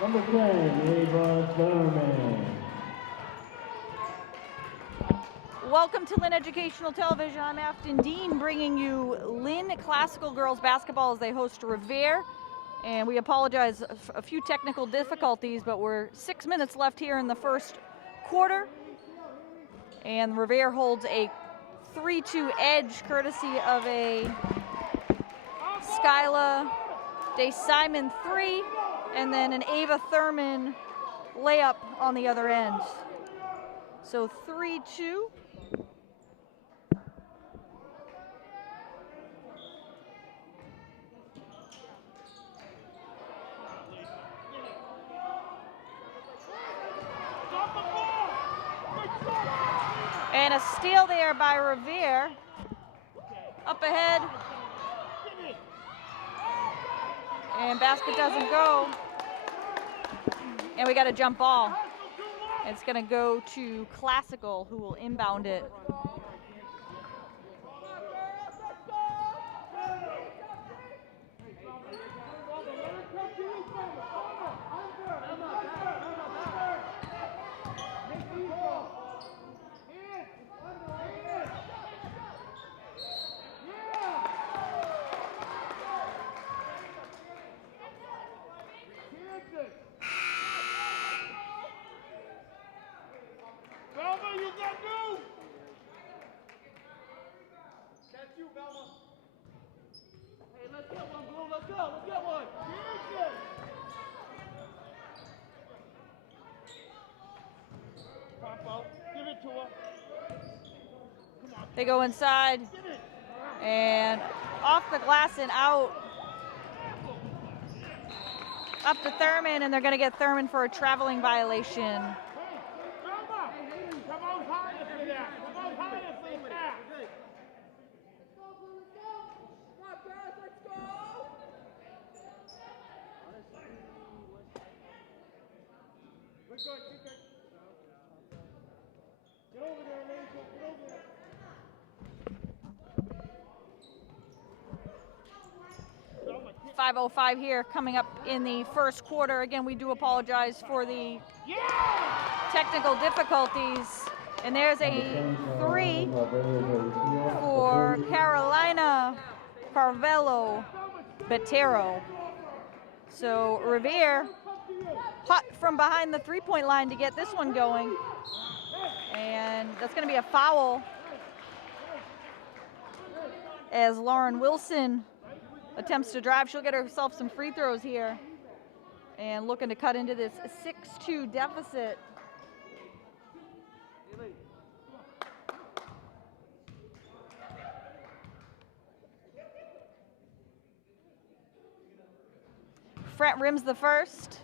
Number 10, Ava Thurman. Welcome to Lynn Educational Television. I'm Afton Dean bringing you Lynn Classical Girls Basketball as they host Revere. And we apologize for a few technical difficulties, but we're 6 minutes left here in the first quarter. And Revere holds a 3-2 edge courtesy of a Skyla DeSimon 3 and then an Ava Thurman layup on the other end. So 3-2. And a steal there by Revere. Up ahead. And basket doesn't go. And we got a jump ball. It's going to go to Classical, who will inbound it. They go inside and off the glass and out. Up to Thurman, and they're going to get Thurman for a traveling violation. Get over there, Lynn. Get over there. 5:05 here coming up in the first quarter. Again, we do apologize for the technical difficulties. And there's a 3 for Carolina Carvello Betero. So Revere hot from behind the three-point line to get this one going. And that's going to be a foul as Lauren Wilson attempts to drive. She'll get herself some free throws here and looking to cut into this 6-2 deficit. Front rims the first.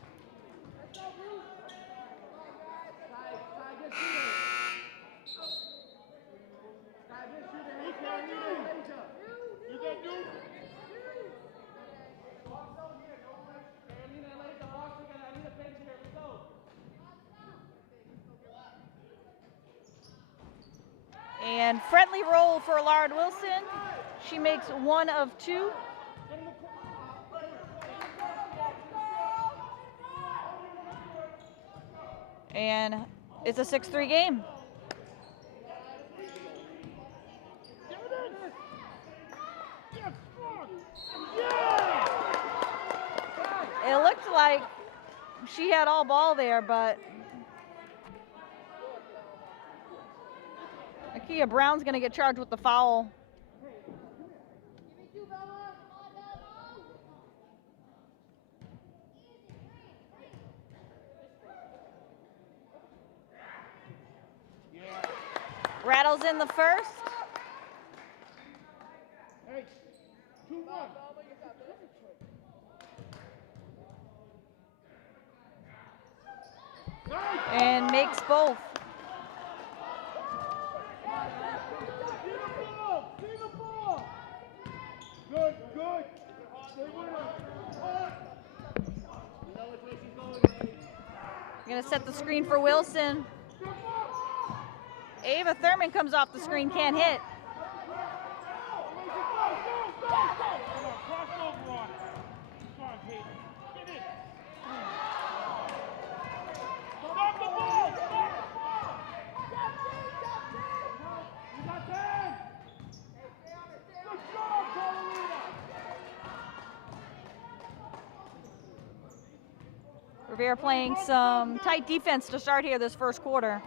And friendly roll for Lauren Wilson. She makes 1 of 2. And it's a 6-3 game. It looked like she had all ball there, but Akia Brown's going to get charged with the foul. Rattles in the first. Hey, 2-1. And makes both. See the ball. Good, good. You're going to set the screen for Wilson. Ava Thurman comes off the screen, can't hit. Revere playing some tight defense to start here this first quarter.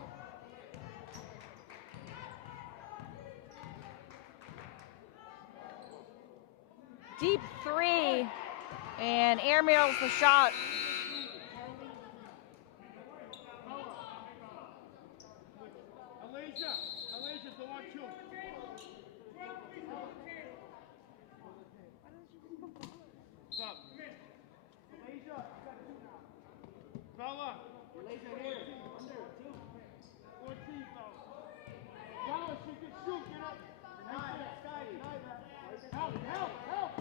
Deep three, and airmails the shot. Alicia, go on, shoot. Stop. Alicia, fella. Alicia here. 14, fella. Fella, she can shoot, get up. Help, help, help.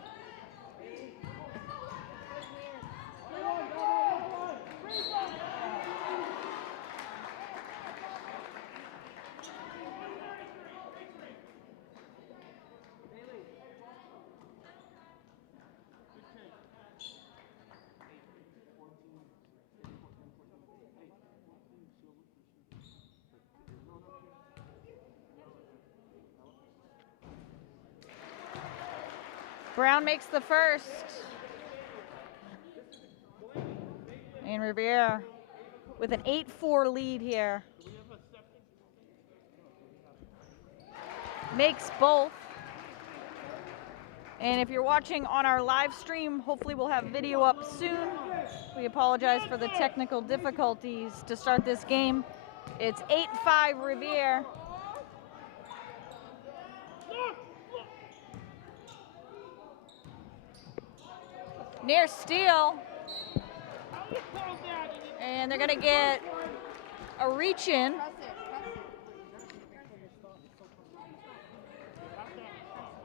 Brown makes the first. And Revere with an 8-4 lead here. Makes both. And if you're watching on our live stream, hopefully we'll have video up soon. We apologize for the technical difficulties to start this game. It's 8-5 Revere. Near steal. And they're gonna get a reach in.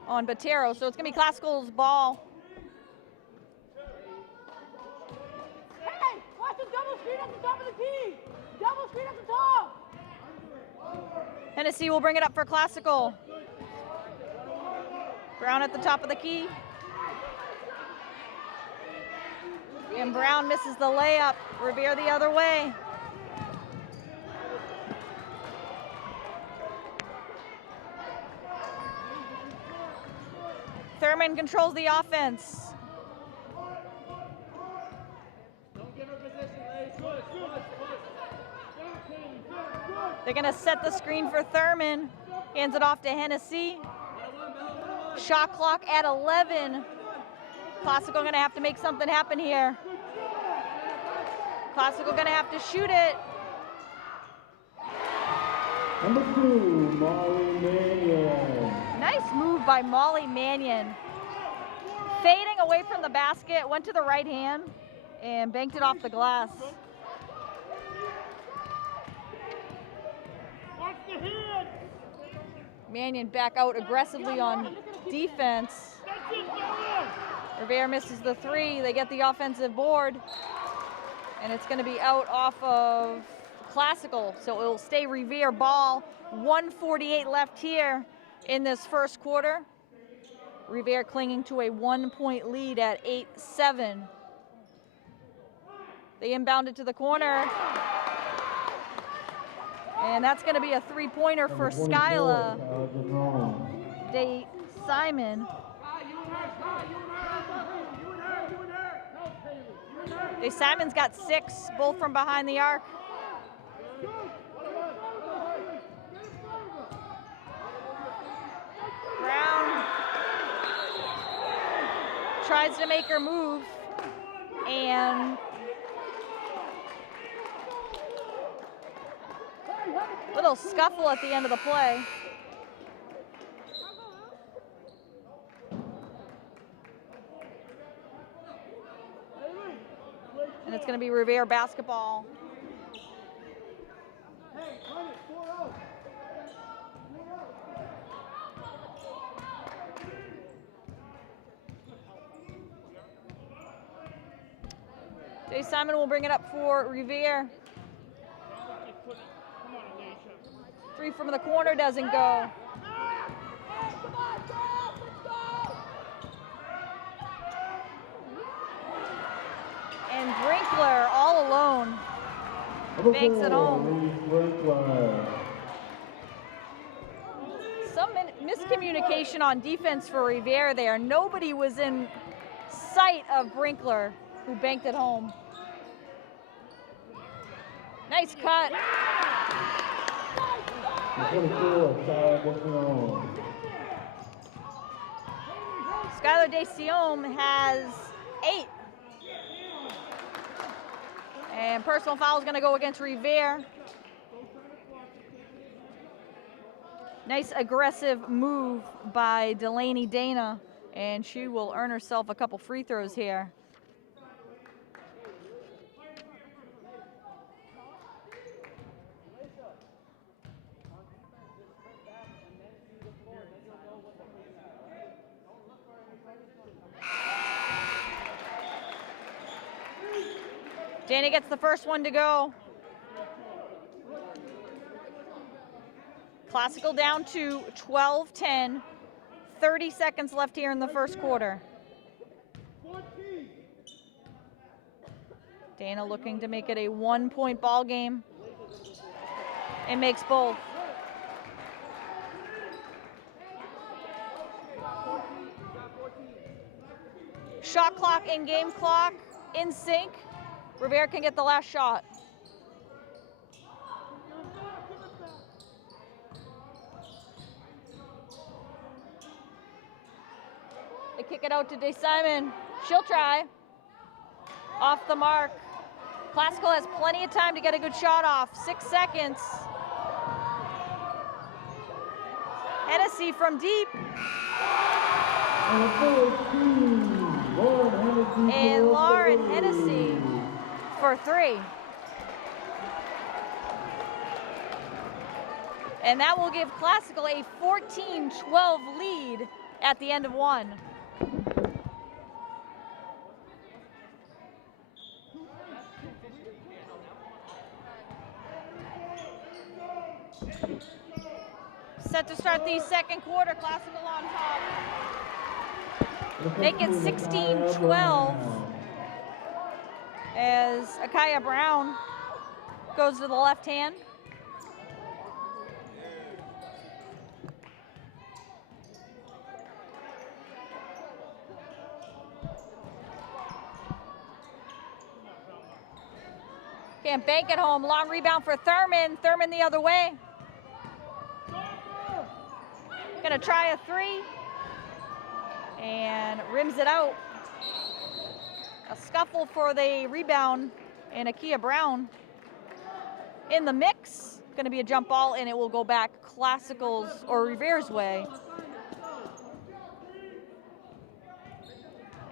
On Botero, so it's gonna be Classical's ball. Hey, watch the double screen at the top of the key. Double screen at the top. Hennessy will bring it up for Classical. Brown at the top of the key. And Brown misses the layup. Revere the other way. Thurman controls the offense. They're gonna set the screen for Thurman. Hands it off to Hennessy. Shot clock at 11. Classical gonna have to make something happen here. Classical gonna have to shoot it. Number 2, Molly Mannion. Nice move by Molly Mannion. Fading away from the basket, went to the right hand, and banked it off the glass. Watch the hand. Mannion back out aggressively on defense. That's it, fella. Revere misses the three. They get the offensive board. And it's going to be out off of Classical. So it will stay Revere ball. 1:48 left here in this first quarter. Revere clinging to a 1-point lead at 8-7. They inbound it to the corner. And that's going to be a three-pointer for Skyla. Day Simon. Day Simon's got 6, both from behind the arc. Brown tries to make her move, and little scuffle at the end of the play. And it's going to be Revere basketball. Jay Simon will bring it up for Revere. 3 from the corner doesn't go. And Brinkler all alone banks it home. Some miscommunication on defense for Revere there. Nobody was in sight of Brinkler, who banked it home. Nice cut. Number 24, Skylar Desione. Skylar DeSiome has 8. And personal foul is going to go against Revere. Nice aggressive move by Delaney Dana, and she will earn herself a couple free throws here. Dana gets the first one to go. Classical down to 12-10. 30 seconds left here in the first quarter. Dana looking to make it a 1-point ball game. It makes both. Shot clock and game clock in sync. Revere can get the last shot. They kick it out to DeSimon. She'll try. Off the mark. Classical has plenty of time to get a good shot off. 6 seconds. Hennessy from deep. And Lauren Hennessy for 3. And that will give Classical a 14-12 lead at the end of 1. Set to start the second quarter. Classical on top. Make it 16-12 as Akaya Brown goes to the left hand. Can't bank it home. Long rebound for Thurman. Thurman the other way. Gonna try a 3. And rims it out. A scuffle for the rebound, and Akia Brown in the mix. Going to be a jump ball, and it will go back Classical's or Revere's way.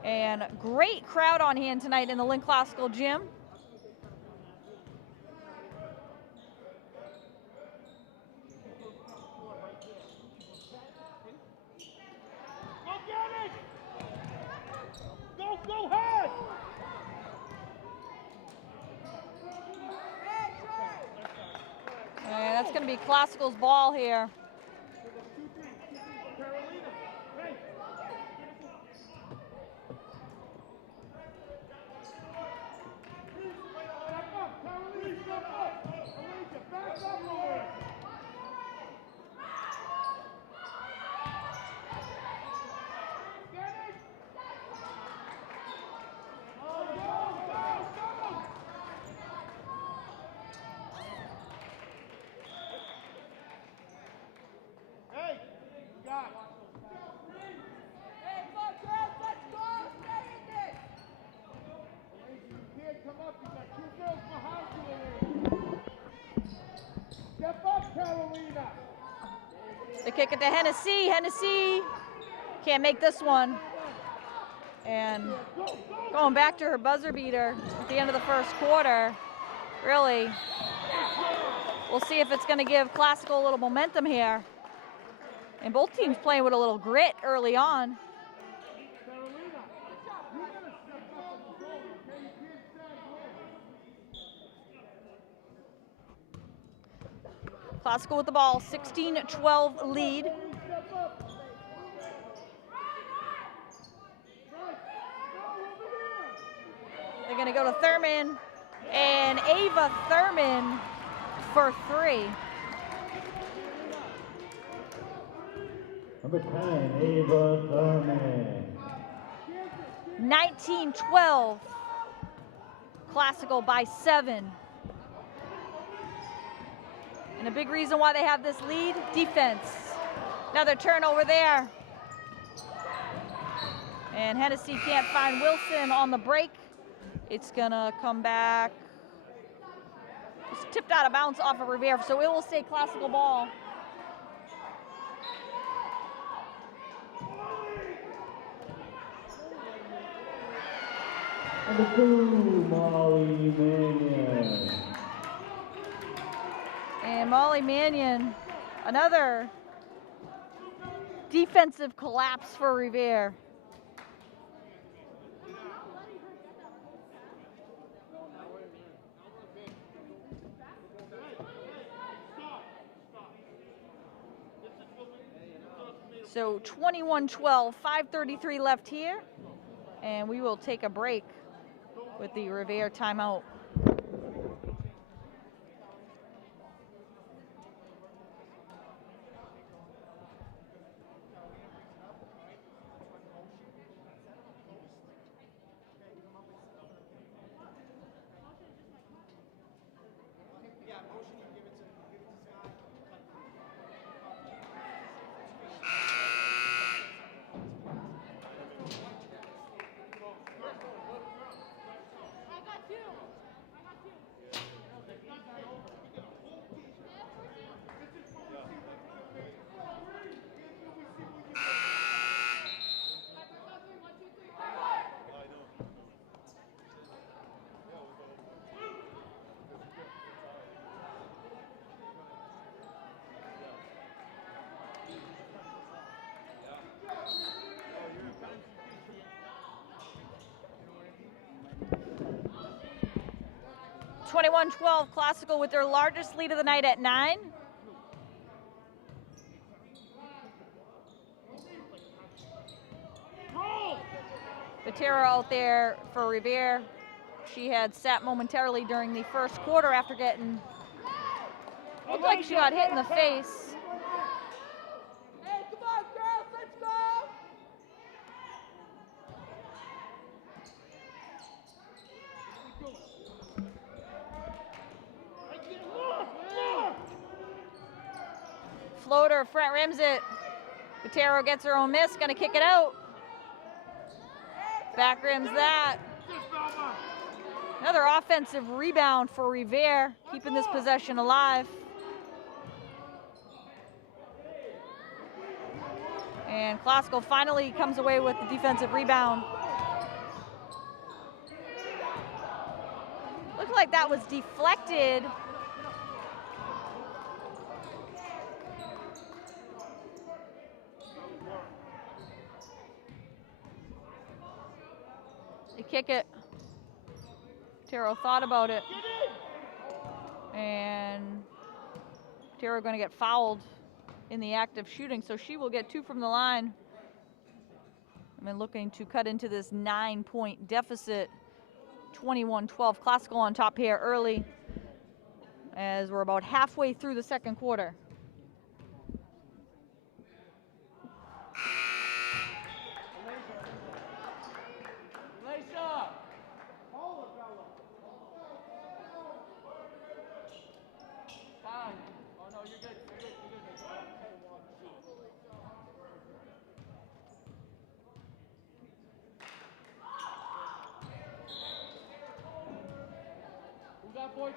And great crowd on hand tonight in the Lynn Classical Gym. Go ahead! And that's going to be Classical's ball here. They kick it to Hennessy. Hennessy can't make this one. And going back to her buzzer beater at the end of the first quarter, really, we'll see if it's going to give Classical a little momentum here. And both teams playing with a little grit early on. Classical with the ball, 16-12 lead. They're gonna go to Thurman, and Ava Thurman for 3. Number 10, Ava Thurman. 19-12. Classical by 7. And a big reason why they have this lead, defense. Another turnover there. And Hennessy can't find Wilson on the break. It's gonna come back. It's tipped out of bounds off of Revere, so it will stay classical ball. Number 2, Molly Mannion. And Molly Mannion, another defensive collapse for Revere. So 21-12, 5:33 left here, and we will take a break with the Revere timeout. (21-12) Classical with their largest lead of the night at 9. Vatera out there for Revere. She had sat momentarily during the first quarter after getting, looked like she got hit in the face. Hey, come on, girls, let's go! Floater, front rims it. Vatero gets her own miss, gonna kick it out. Back rims that. Another offensive rebound for Revere, keeping this possession alive. And Classical finally comes away with the defensive rebound. Looked like that was deflected. They kick it. Taro thought about it. And Taro going to get fouled in the act of shooting, so she will get 2 from the line. And then looking to cut into this 9-point deficit. 21-12. Classical on top here early as we're about halfway through the second quarter. Who got 14?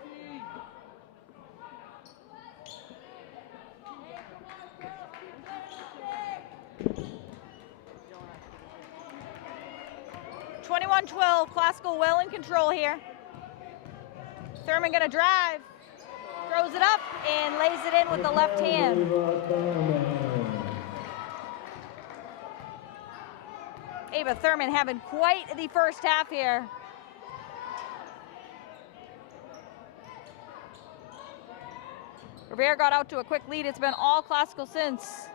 21-12, Classical well in control here. Thurman gonna drive, throws it up, and lays it in with the left hand. Ava Thurman having quite the first half here. Revere got out to a quick lead. It's been all Classical since.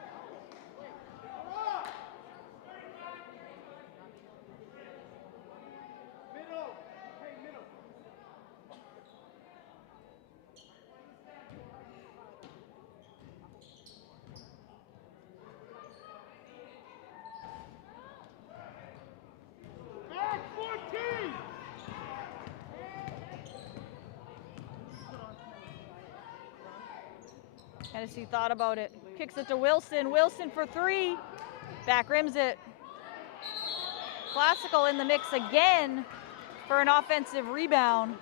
Back 14! Hennessy thought about it. Kicks it to Wilson. Wilson for three. Back rims it. Classical in the mix again for an offensive rebound.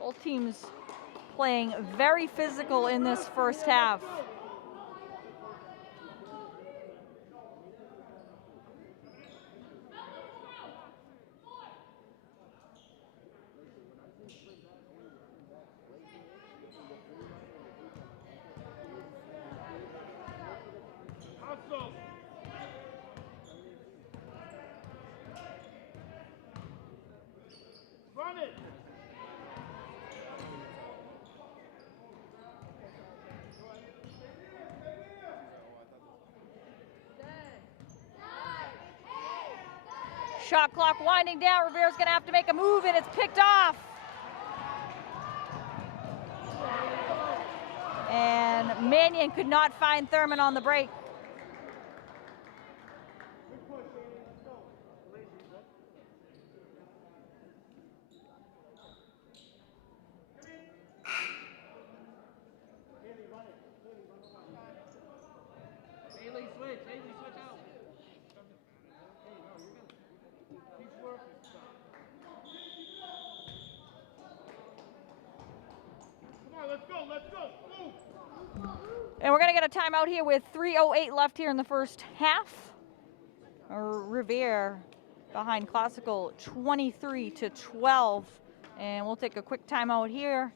Both teams playing very physical in this first half. Hustle. Run it. Shot clock winding down. Revere's going to have to make a move, and it's picked off. And Mannion could not find Thurman on the break. Haley, switch out. He's working. Come on, let's go. Move. And we're going to get a timeout here with 3:08 left here in the first half. Revere behind Classical 23-12. And we'll take a quick timeout here.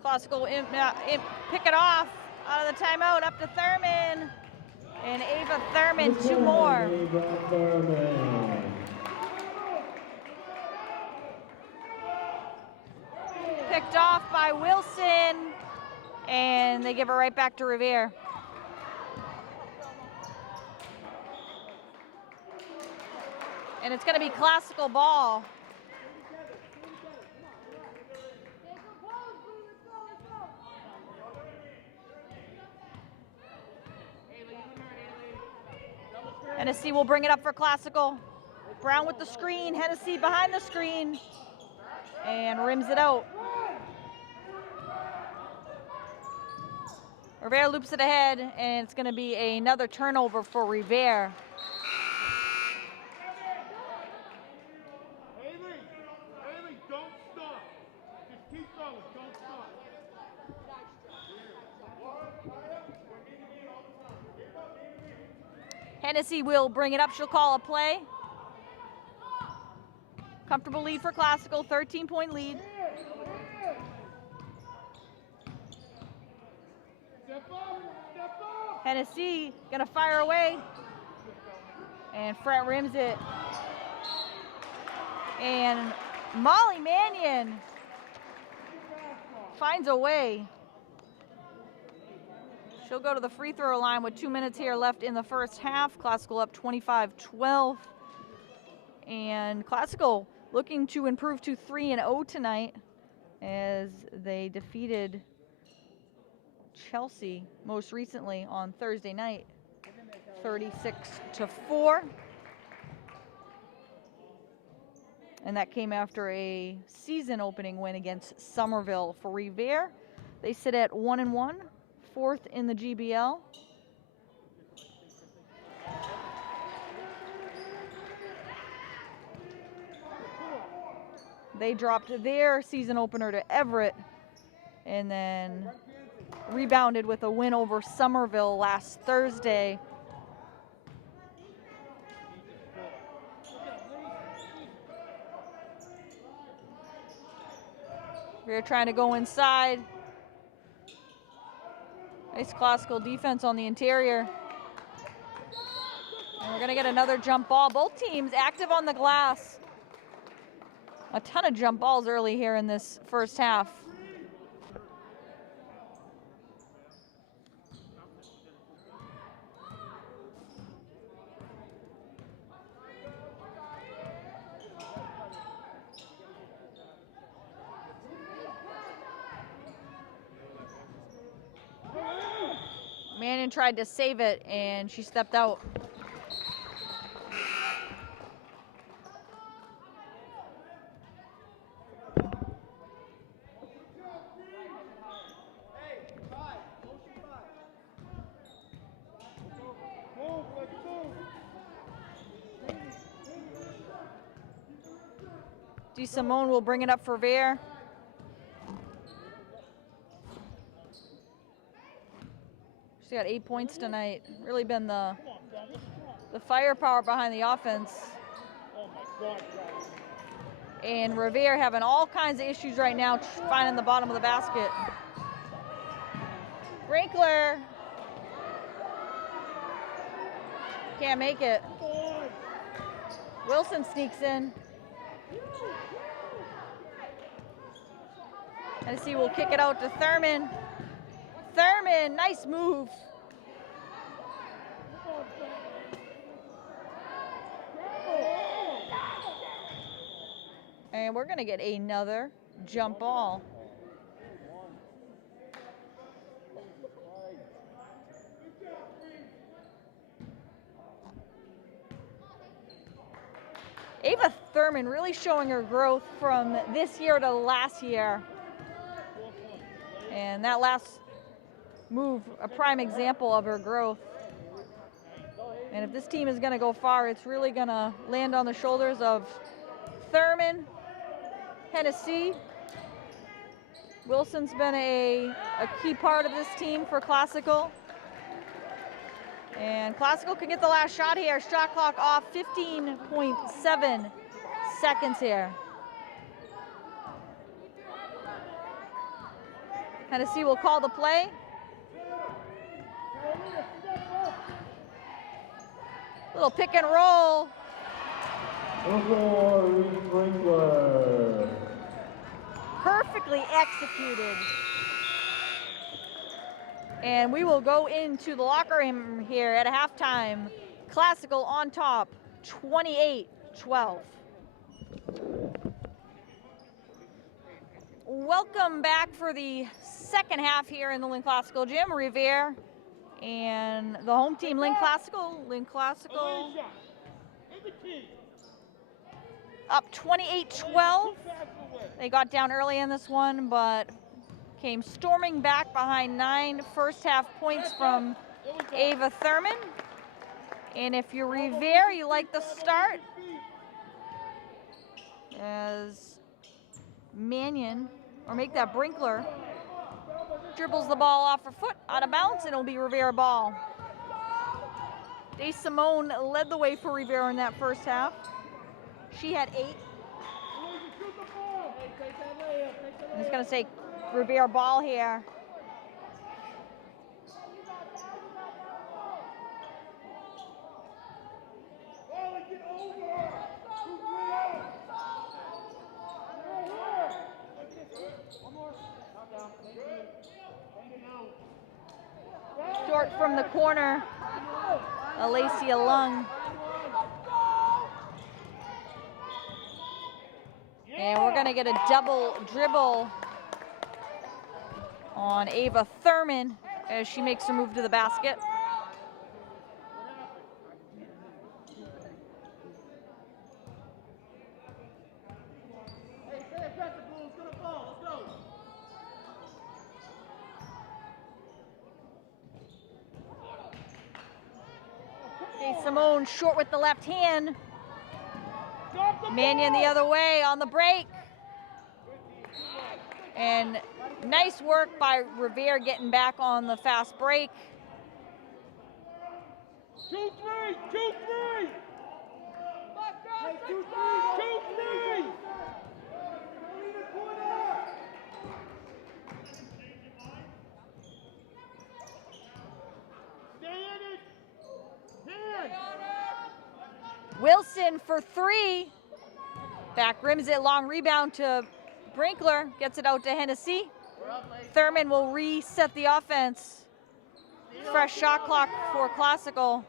Classical pick it off out of the timeout up to Thurman. And Ava Thurman, two more. Ava Thurman. Picked off by Wilson. And they give it right back to Revere. And it's going to be Classical ball. Hennessy will bring it up for Classical. Brown with the screen, Hennessy behind the screen, and rims it out. Revere loops it ahead, and it's going to be another turnover for Revere. Haley, don't stop. Just keep going, don't stop. Hennessy will bring it up. She'll call a play. Comfortable lead for Classical, 13-point lead. Hennessy gonna fire away. And Fret rims it. And Molly Mannion finds a way. She'll go to the free throw line with 2 minutes here left in the first half. Classical up 25-12. And Classical looking to improve to 3-0 tonight as they defeated Chelsea most recently on Thursday night, 36-4. And that came after a season opening win against Somerville for Revere. They sit at 1-1, 4th in the GBL. They dropped their season opener to Everett and then rebounded with a win over Somerville last Thursday. We're trying to go inside. Nice classical defense on the interior. And we're going to get another jump ball. Both teams active on the glass. A ton of jump balls early here in this first half. Mannion tried to save it, and she stepped out. Simone will bring it up for Revere. She's got 8 points tonight. Really been the firepower behind the offense. And Revere having all kinds of issues right now finding the bottom of the basket. Brinkler. Can't make it. Wilson sneaks in. Tennessee will kick it out to Thurman. Thurman, nice move. And we're going to get another jump ball. Ava Thurman really showing her growth from this year to last year. And that last move, a prime example of her growth. And if this team is going to go far, it's really going to land on the shoulders of Thurman, Hennessy. Wilson's been a key part of this team for Classical. And Classical can get the last shot here. Shot clock off, 15.7 seconds here. Hennessy will call the play. Little pick and roll. Perfectly executed. And we will go into the locker room here at halftime. Classical on top, 28-12. Welcome back for the second half here in the Lynn Classical Gym. Revere and the home team, Lynn Classical. Lynn Classical up 28-12. They got down early in this one, but came storming back behind 9 first half points from Ava Thurman. And if you're Revere, you like the start, as Mannion, or make that Brinkler, dribbles the ball off her foot out of bounds, and it'll be Revere ball. Simone led the way for Revere in that first half. She had 8. I'm just going to say Revere ball here. Short from the corner, Alacia Lung. And we're going to get a double dribble on Ava Thurman as she makes her move to the basket. Simone short with the left hand. Mannion the other way on the break. And nice work by Revere getting back on the fast break. 2-3, 2-3. 2-3. Stay in it. Hand. Wilson for 3. Back rims it, long rebound to Brinkler, gets it out to Hennessy. Thurman will reset the offense. Fresh shot clock for Classical.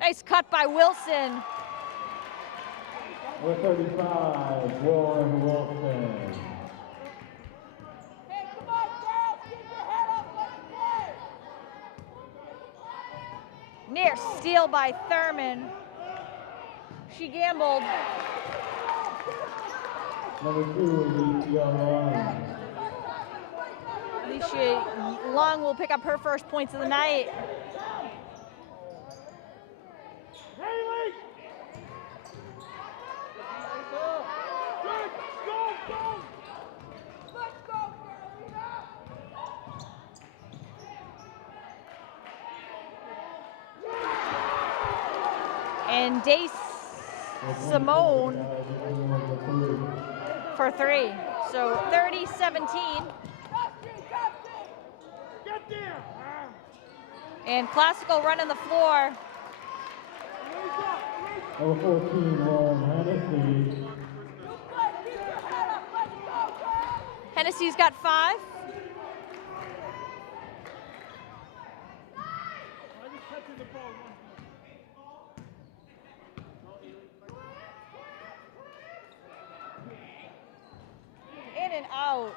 Nice cut by Wilson. With 35, Warren Wilson. Hey, come on, girls, keep your head up, let's play. Near steal by Thurman. She gambled. Number 2, Alicia Long. Alicia Long will pick up her first points of the night. Haley. Good. Go, go. Let's go, Carolina. And Dace Simone for 3. So 30-17. Get there. And Classical running the floor. Number 14, Lauren Hennessy. Hennessy's got 5. I just touching the ball. In and out.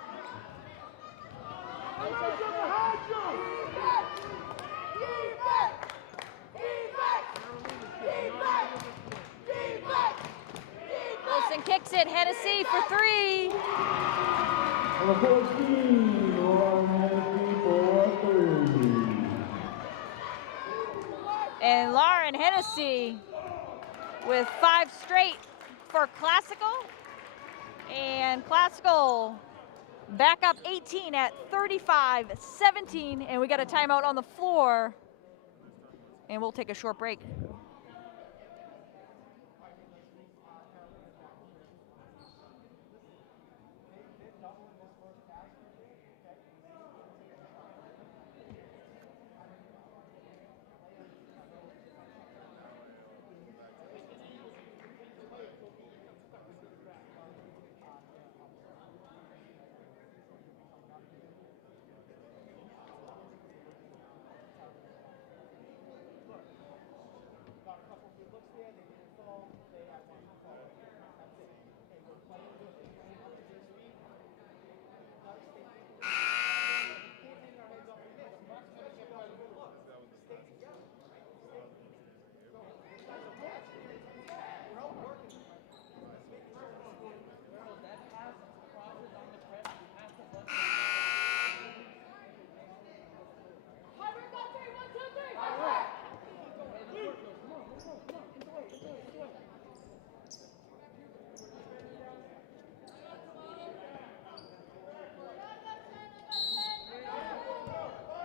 Wilson kicks it. Hennessy for 3. Number 14, Lauren Hennessy for 3. And Lauren Hennessy with 5 straight for Classical. And Classical back up 18 at 35-17. And we got a timeout on the floor. And we'll take a short break.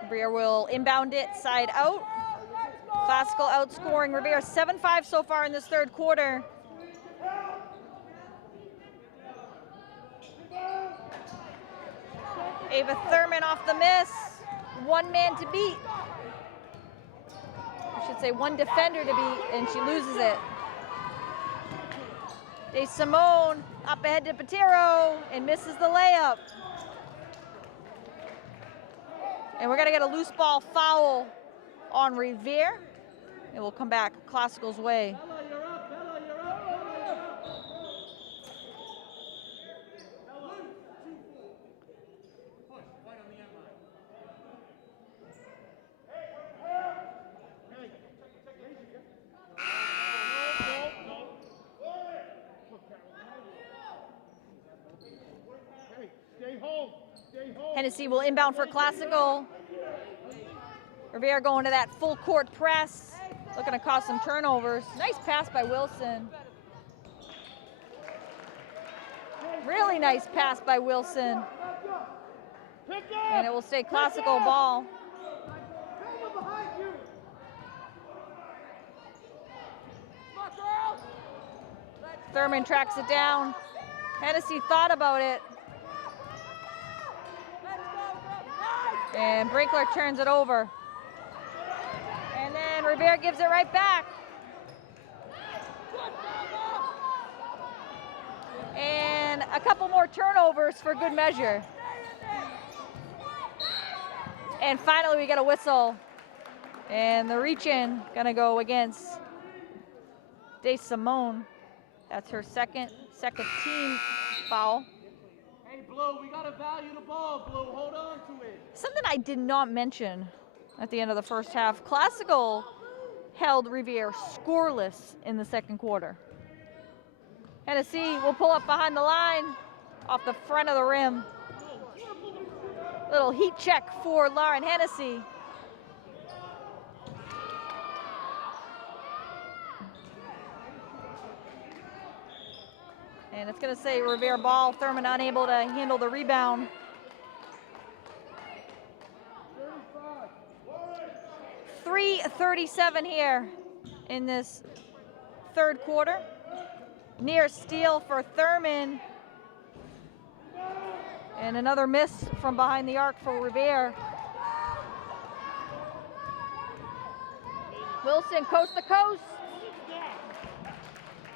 Revere will inbound it side out. Classical outscoring Revere 7-5 so far in this third quarter. Ava Thurman off the miss. 1 man to beat. I should say 1 defender to beat, and she loses it. De Simone up ahead to Patero and misses the layup. And we're gonna get a loose ball foul on Revere. It will come back Classical's way. Hennessy will inbound for Classical. Revere going to that full court press, looking to cause some turnovers. Nice pass by Wilson. Really nice pass by Wilson. And it will stay classical ball. Thurman tracks it down. Hennessy thought about it. And Brinkler turns it over. And then Revere gives it right back. And a couple more turnovers for good measure. And finally we get a whistle. And the reach-in gonna go against DeSimone. That's her second team foul. Hey, Blue, we gotta value the ball, Blue. Hold on to it. Something I did not mention at the end of the first half. Classical held Revere scoreless in the second quarter. Hennessy will pull up behind the line off the front of the rim. Little heat check for Lauren Hennessy. And it's going to say Revere ball. Thurman unable to handle the rebound. 3:37 here in this third quarter. Near steal for Thurman. And another miss from behind the arc for Revere. Wilson coast to coast.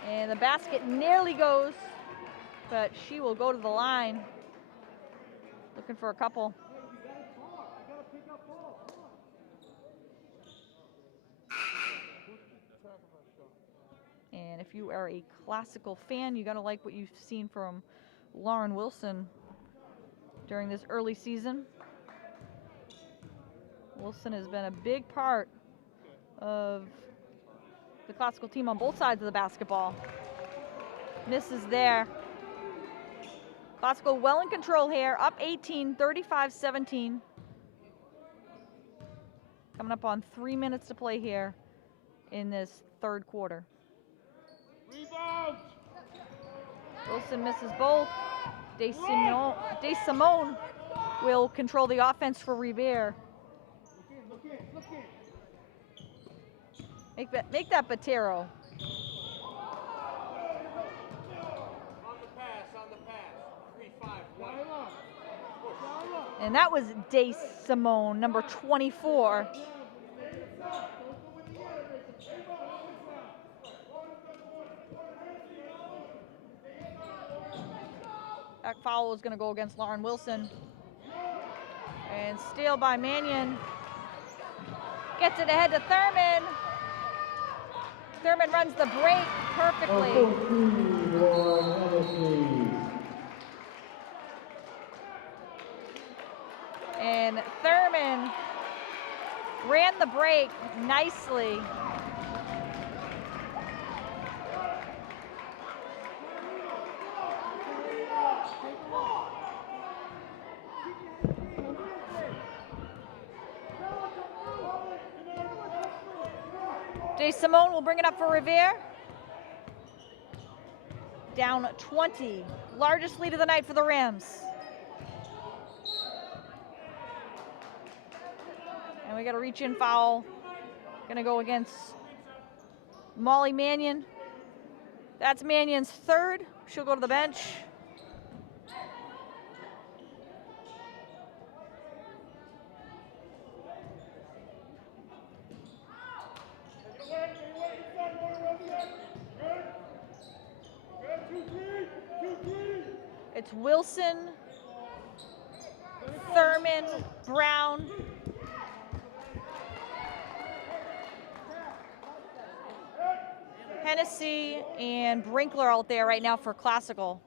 And the basket nearly goes, but she will go to the line. Looking for a couple. And if you are a classical fan, you gotta like what you've seen from Lauren Wilson during this early season. Wilson has been a big part of the classical team on both sides of the basketball. Misses there. Classical well in control here, up 18, 35-17. Coming up on 3 minutes to play here in this third quarter. Rebound! Wilson misses both. DeSimone will control the offense for Revere. Look in. Make that Batero. On the pass. 3-5. And that was DeSimone, number 24. That foul is going to go against Lauren Wilson. And steal by Mannion. Gets it ahead to Thurman. Thurman runs the break perfectly. And Thurman ran the break nicely. DeSimone will bring it up for Revere. Down 20. Largest lead of the night for the Rams. And we got a reach-in foul. Gonna go against Molly Mannion. That's Mannion's third. She'll go to the bench. It's Wilson, Thurman, Brown. Hennessy and Brinkler out there right now for Classical.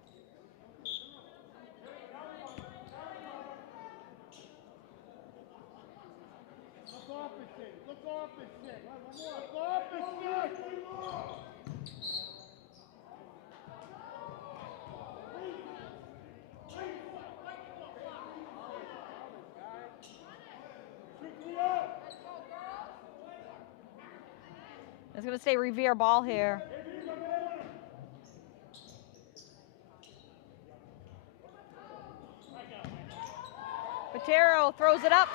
It's going to stay Revere ball here. Patero throws it up.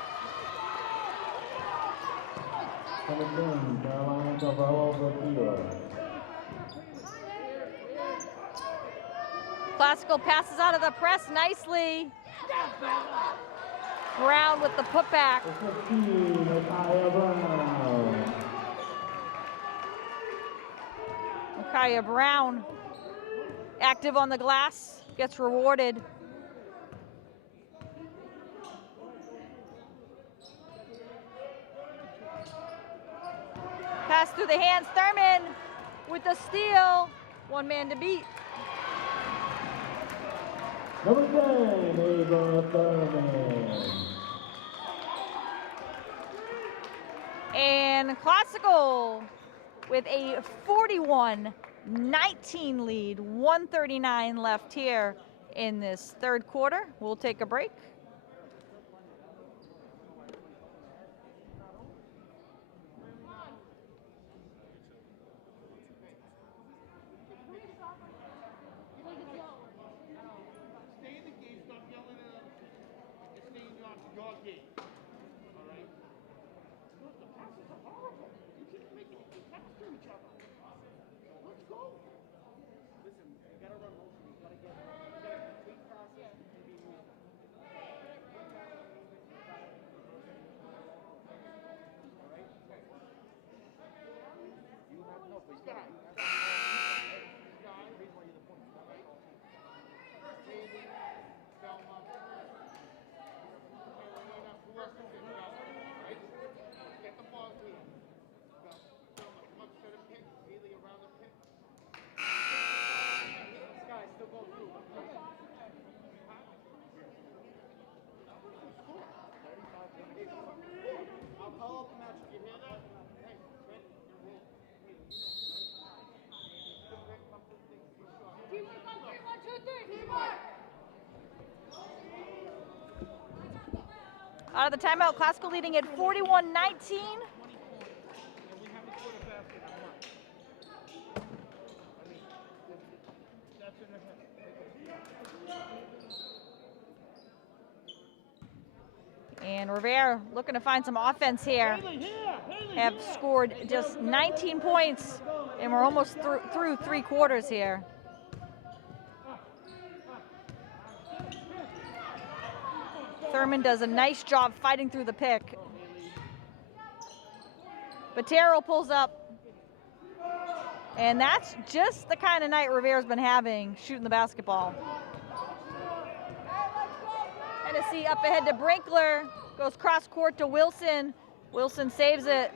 Classical passes out of the press nicely. Brown with the putback. Micaiah Brown, active on the glass, gets rewarded. Pass through the hands, Thurman with the steal. One man to beat. Number 10, Ava Thurman. And Classical with a 41-19 lead, 1:39 left here in this third quarter. We'll take a break. Stay in the game, stop yelling at other people. Just stay in your game. All right? Look, the passes are horrible. You keep making it pass to each other. Let's go. Listen, you gotta run motion. You gotta complete passes and be moving. You have no, but you have Get the ball to him. Come up, set a pick, Haley around the pick. this guy still go through. I'll call up the match. You hear that? Hey, Trent, you're wrong. Teamwork on 3, 1, 2, 3. Teamwork. Out of the timeout, Classical leading at 41-19. And Revere looking to find some offense here. Have scored just 19 points, and we're almost through 3 quarters here. Thurman does a nice job fighting through the pick. Patero pulls up. And that's just the kind of night Revere's been having, shooting the basketball. Hennessy up ahead to Brinkler. Goes cross court to Wilson. Wilson saves it.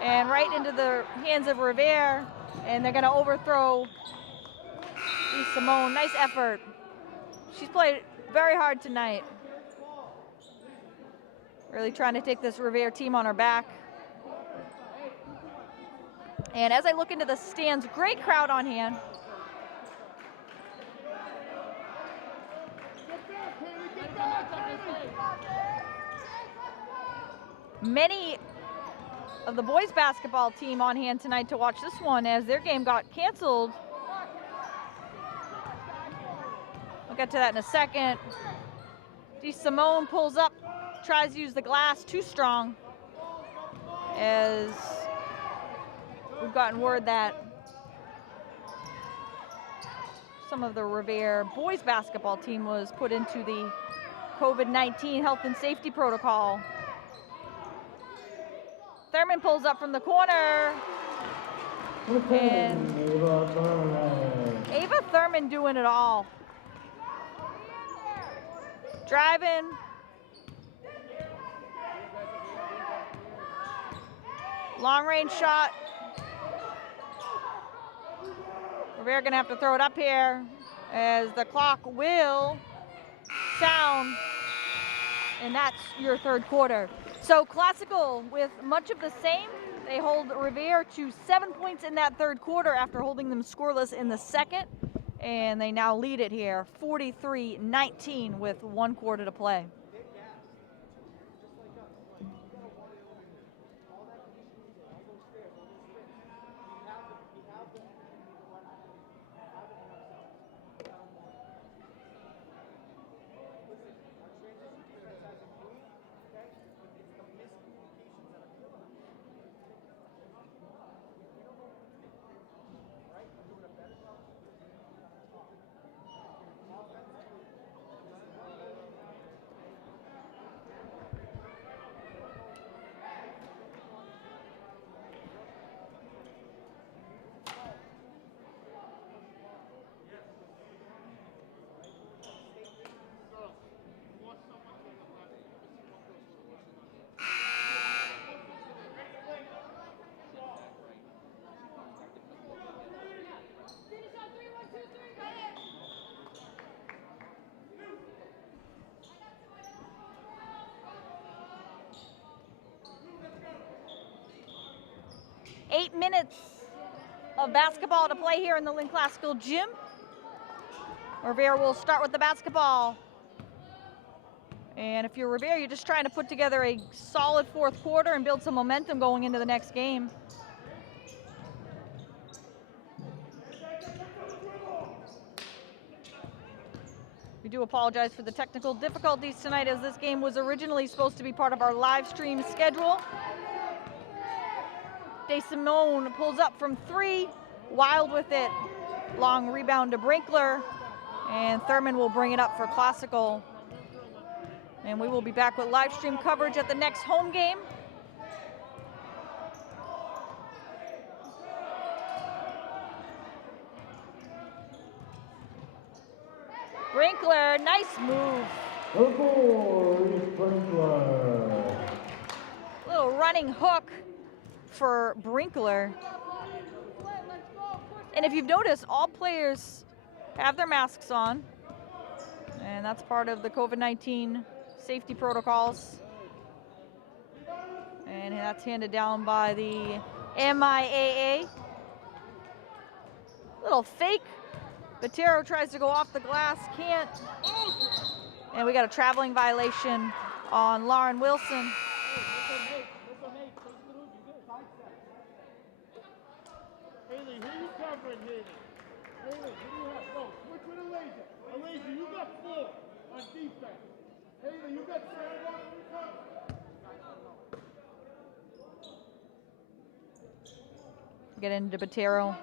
And right into the hands of Revere. And they're going to overthrow Simone. Nice effort. She's played very hard tonight. Really trying to take this Revere team on her back. And as I look into the stands, great crowd on hand. Many of the boys basketball team on hand tonight to watch this one as their game got canceled. We'll get to that in a second. Simone pulls up, tries to use the glass too strong, as we've gotten word that some of the Revere boys basketball team was put into the COVID-19 health and safety protocol. Thurman pulls up from the corner. And Ava Thurman doing it all. Driving. Long range shot. Revere gonna have to throw it up here as the clock will sound. And that's your third quarter. So Classical with much of the same. They hold Revere to 7 points in that third quarter after holding them scoreless in the second. And they now lead it here, 43-19 with 1 quarter to play. 8 minutes of basketball to play here in the Lynn Classical Gym. Revere will start with the basketball. And if you're Revere, you're just trying to put together a solid fourth quarter and build some momentum going into the next game. We do apologize for the technical difficulties tonight, as this game was originally supposed to be part of our live stream schedule. DeSimone pulls up from 3, Wild with it. Long rebound to Brinkler, and Thurman will bring it up for Classical. And we will be back with live stream coverage at the next home game. Brinkler, nice move. Number 4 is Brinkler. Little running hook for Brinkler. And if you've noticed, all players have their masks on, and that's part of the COVID-19 safety protocols. And that's handed down by the MIAA. Little fake. Batero tries to go off the glass, can't. And we got a traveling violation on Lauren Wilson. Haley, who you covering, Haley? Haley, who do you have? No, switch with Alasia. Alasia, you got 4 on defense. Haley, you got 7 on recovery. Get into Batero.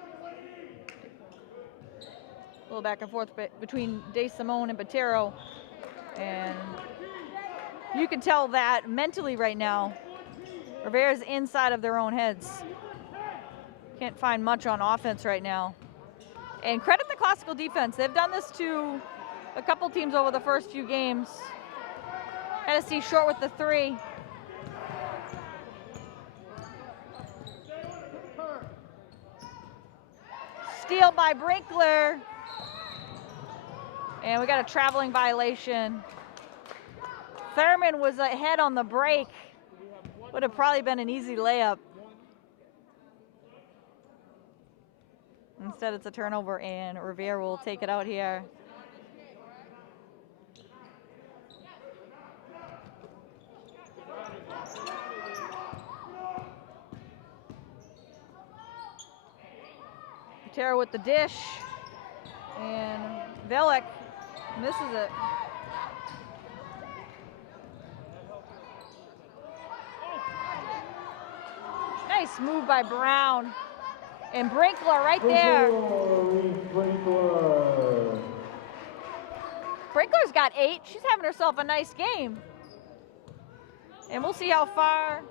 A little back and forth between DeSimone and Batero. And you can tell that mentally right now, Rivere's inside of their own heads. Can't find much on offense right now. And credit the Classical defense. They've done this to a couple teams over the first few games. Hennessy short with the 3. Steal by Brinkler. And we got a traveling violation. Thurman was ahead on the break. Would have probably been an easy layup. Instead, it's a turnover, and Revere will take it out here. Batero with the dish, and Velek misses it. Nice move by Brown. And Brinkler right there. Brinkler. Brinkler's got 8. She's having herself a nice game. And we'll see how far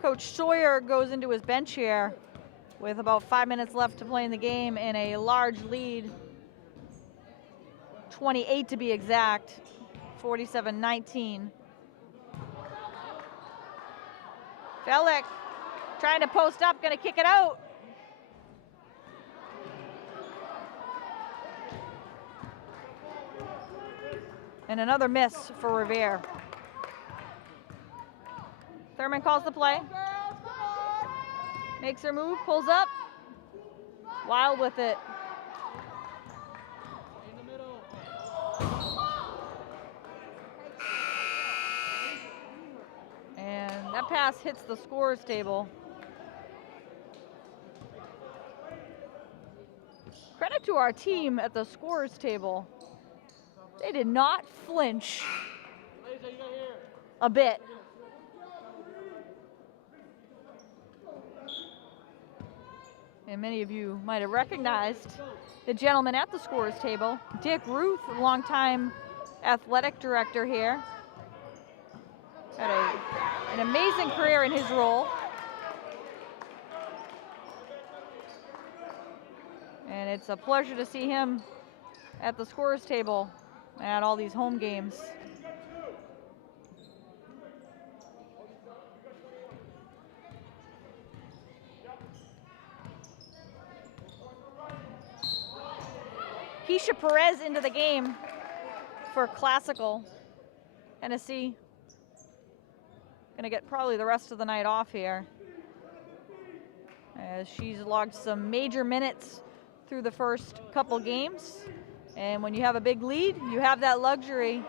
Coach Sawyer goes into his bench here with about 5 minutes left to play in the game and a large lead. 28 to be exact, 47-19. Velek trying to post up, gonna kick it out. And another miss for Revere. Thurman calls the play. Makes her move, pulls up. Wild with it. And that pass hits the scorer's table. Credit to our team at the scorer's table. They did not flinch a bit. And many of you might have recognized the gentleman at the scorer's table, Dick Ruth, longtime athletic director here. Had an amazing career in his role. And it's a pleasure to see him at the scorer's table at all these home games. Keisha Perez into the game for Classical. Hennessy gonna get probably the rest of the night off here. as she's logged some major minutes through the first couple games. And when you have a big lead, you have that luxury.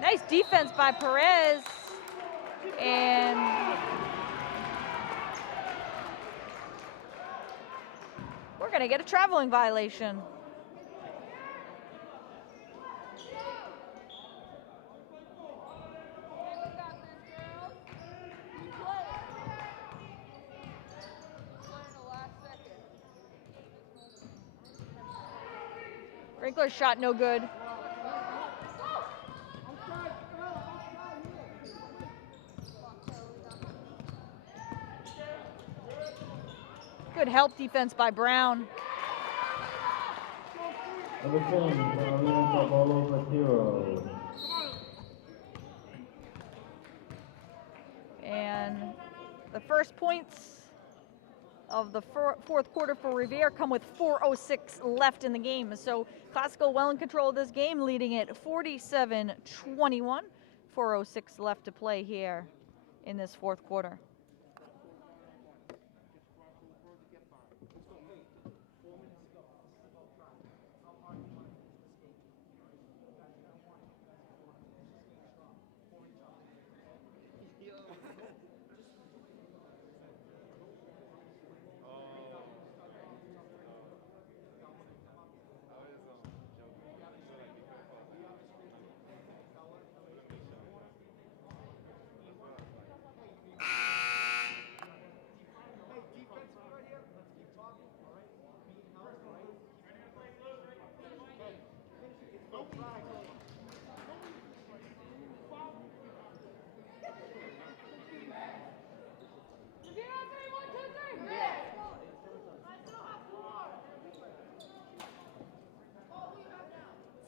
Nice defense by Perez. And we're going to get a traveling violation. Sprinkler's shot no good. Good help defense by Brown. Number 10, Carolina Pablo Matero. And the first points of the fourth quarter for Revere come with 4:06 left in the game. So Classical well in control of this game, leading it 47-21. 4:06 left to play here in this fourth quarter.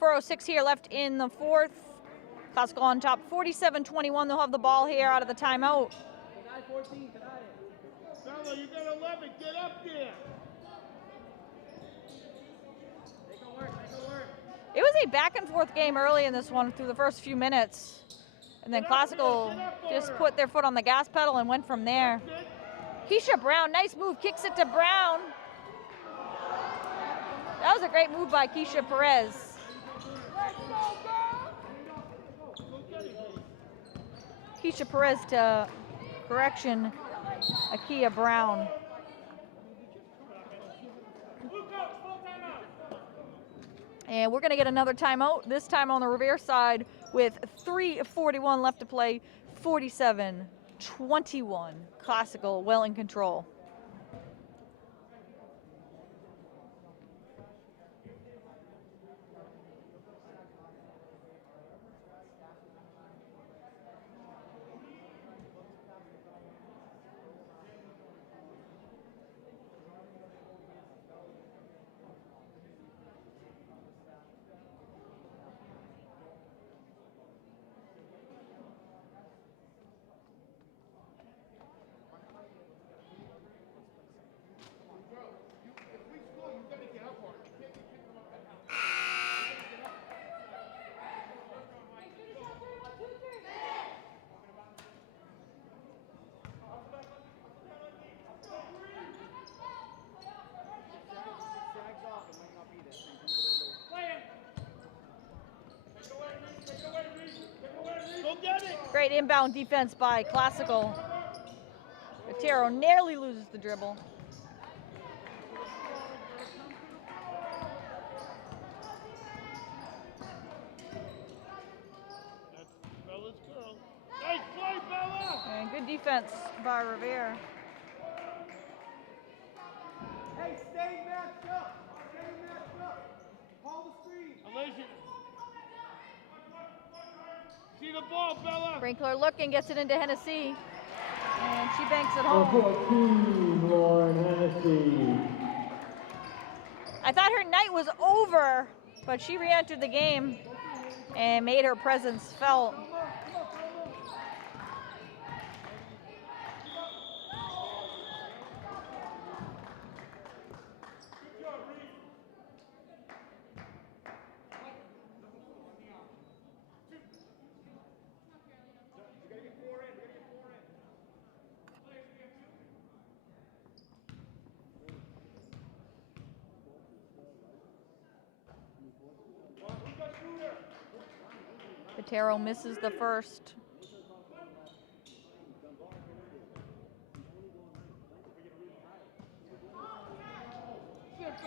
.406 here left in the fourth. Classical on top, 47-21. They'll have the ball here out of the timeout. Bella, you got 11. Get up there. It was a back and forth game early in this one through the first few minutes. And then Classical just put their foot on the gas pedal and went from there. Keisha Brown, nice move, kicks it to Brown. That was a great move by Keisha Perez. Keisha Perez to correction, Akia Brown. And we're going to get another timeout, this time on the Revere side with 3:41 left to play, 47-21. Classical well in control. Great inbound defense by Classical. Matero nearly loses the dribble. That's Bella's girl. Nice play, Bella! And good defense by Revere. Hey, stay matched up. Stay matched up. Call the screen. Alicia. See the ball, Bella. Sprinkler looking, gets it into Hennessy. And she banks it Number home. 14, Lauren Hennessy. I thought her night was over, but she re-entered the game and made her presence felt. Patero misses the first.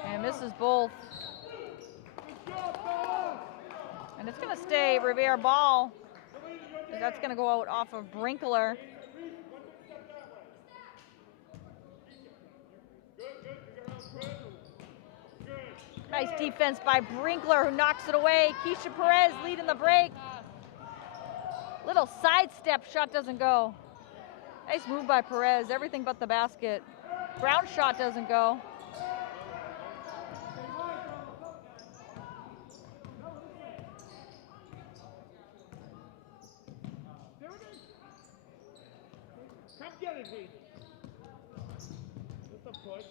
And misses both. And it's going to stay Revere ball. That's going to go out off of Brinkler. Nice defense by Brinkler, who knocks it away. Keisha Perez leading the break. Little sidestep shot doesn't go. Nice move by Perez, everything but the basket. Ground shot doesn't go. Come get it, Hayden. With the push.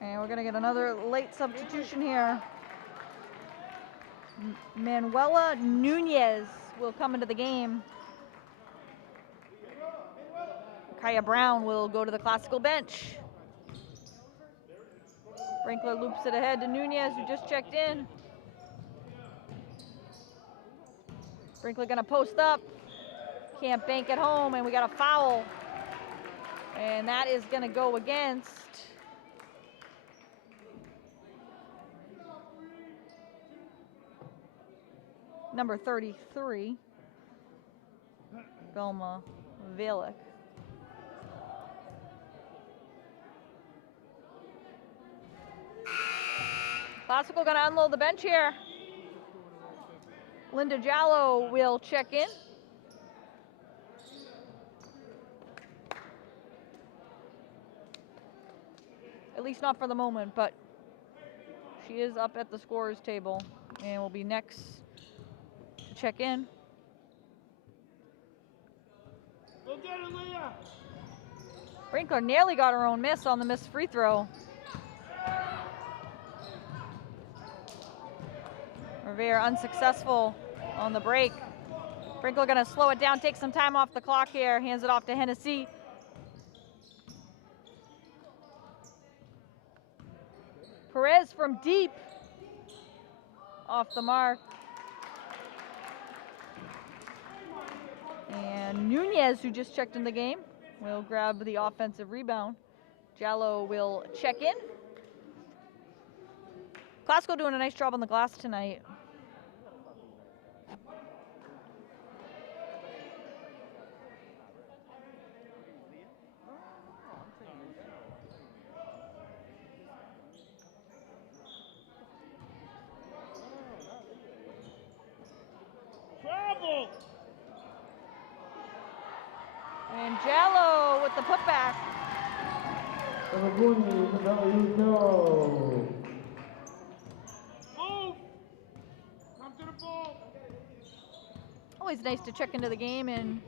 And we're gonna get another late substitution here. Manuela Nunez will come into the game. Kaya Brown will go to the classical bench. Brinkler loops it ahead to Nunez, who just checked in. Brinkler gonna post up. Can't bank at home, and we got a foul. And that is gonna go against number 33, Velma Velick. Classical gonna unload the bench here. Linda Jallo will check in. At least not for the moment, but she is up at the scorer's table and will be next to check in. Go get it, Leah. Brinkler nearly got her own miss on the missed free throw. Revere unsuccessful on the break. Brinkler gonna slow it down, take some time off the clock here, hands it off to Hennessy. Perez from deep, off the mark. And Nunez, who just checked in the game, will grab the offensive rebound. Jallo will check in. Classical doing a nice job on the glass tonight. Travel. And Jallo with the putback. Number 20, Isabella Uso. Move. Come to the ball. Always nice to check into the game and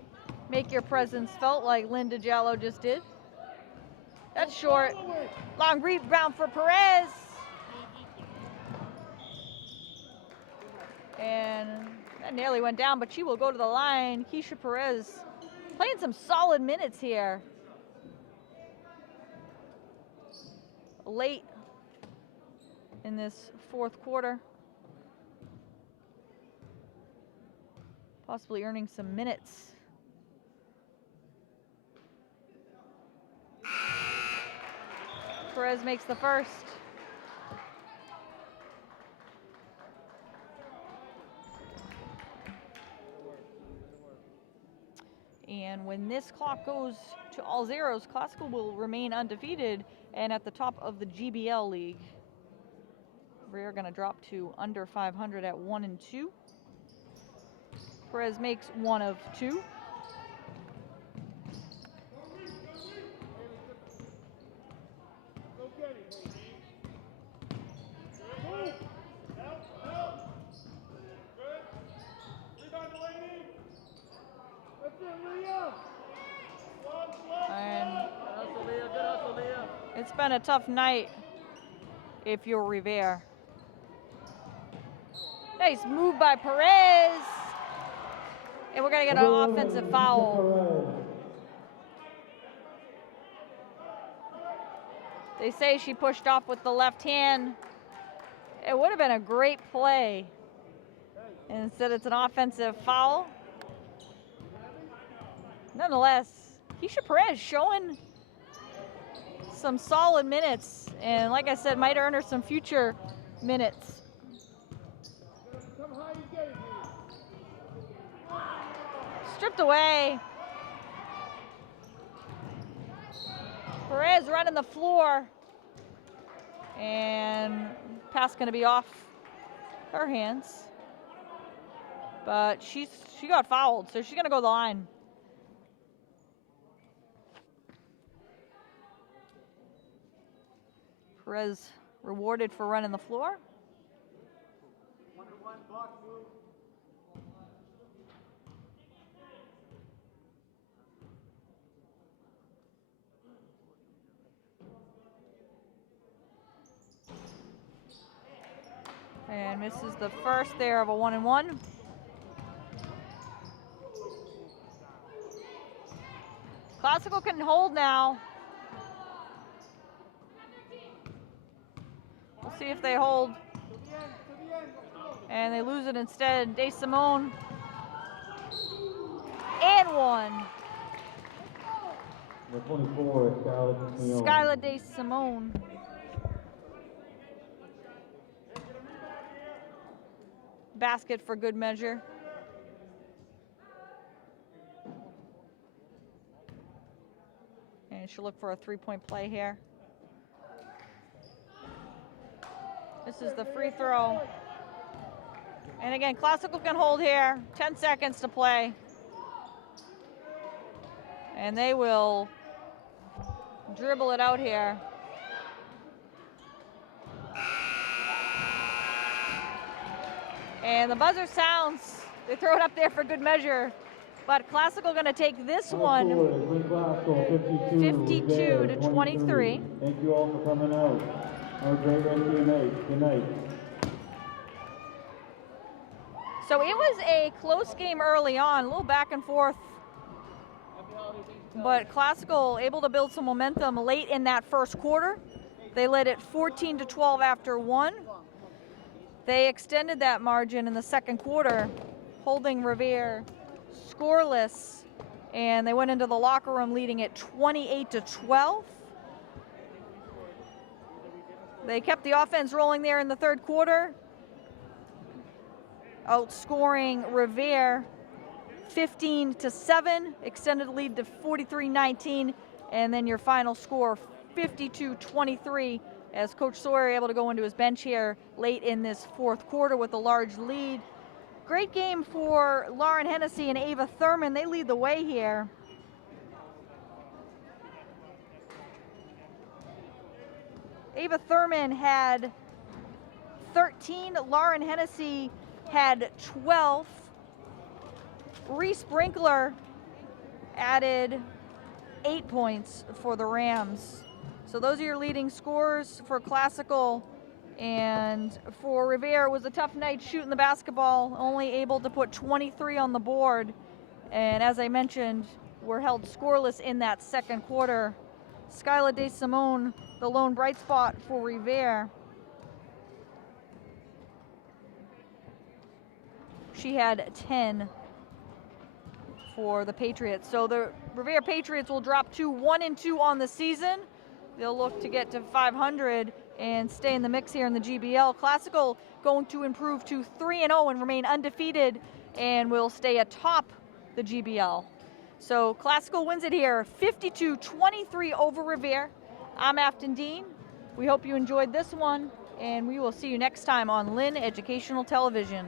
make your presence felt like Linda Jallo just did. That's short. Long rebound for Perez. And that nearly went down, but she will go to the line. Keisha Perez playing some solid minutes here. Late in this fourth quarter. Possibly earning some minutes. Perez makes the first. And when this clock goes to all zeros, Classical will remain undefeated and at the top of the GBL league. We're going to drop to under 500 at 1-2. Perez makes 1 of 2. Go get it. Move. Help. Good. Rebound, Delaney. That's it, Leah. And it's been a tough night if you're Revere. Nice move by Perez. And we're going to get an offensive foul. They say she pushed off with the left hand. It would have been a great play. Instead, it's an offensive foul. Nonetheless, Keisha Perez showing some solid minutes, and like I said, might earn her some future minutes. Stripped away. Perez running the floor, and pass going to be off her hands. But she got fouled, so she's going to go to the line. Perez rewarded for running the floor. And misses the first there of a 1-and-1. Classical can hold now. We'll see if they hold. And they lose it instead. DeSimone. And one. The 24, Skylar DeSimone. Basket for good measure. And she'll look for a three-point play here. This is the free throw. And again, Classical can hold here. 10 seconds to play. And they will dribble it out here. And the buzzer sounds. They throw it up there for good measure. But Classical going to take this one 52 to 23. Thank you all for coming out. Have a great rest of your night. Good night. So it was a close game early on, a little back and forth. But Classical able to build some momentum late in that first quarter. They led it 14 to 12 after one. They extended that margin in the second quarter, holding Revere scoreless, and they went into the locker room leading it 28 to 12. They kept the offense rolling there in the third quarter, outscoring Revere 15 to 7, extended the lead to 43-19, and then your final score 52-23 as Coach Sawyer able to go into his bench here late in this fourth quarter with a large lead. Great game for Lauren Hennessy and Ava Thurman. They lead the way here. Ava Thurman had 13. Lauren Hennessy had 12. Reese Sprinkler added 8 points for the Rams. So those are your leading scorers for Classical. And for Revere, it was a tough night shooting the basketball, only able to put 23 on the board. And as I mentioned, were held scoreless in that second quarter. Skylar DeSimone, the lone bright spot for Revere. She had 10 for the Patriots. So the Revere Patriots will drop to 1-2 on the season. They'll look to get to 500 and stay in the mix here in the GBL. Classical going to improve to 3-0 and remain undefeated and will stay atop the GBL. So Classical wins it here, 52-23 over Revere. I'm Afton Dean. We hope you enjoyed this one, and we will see you next time on Lynn Educational Television.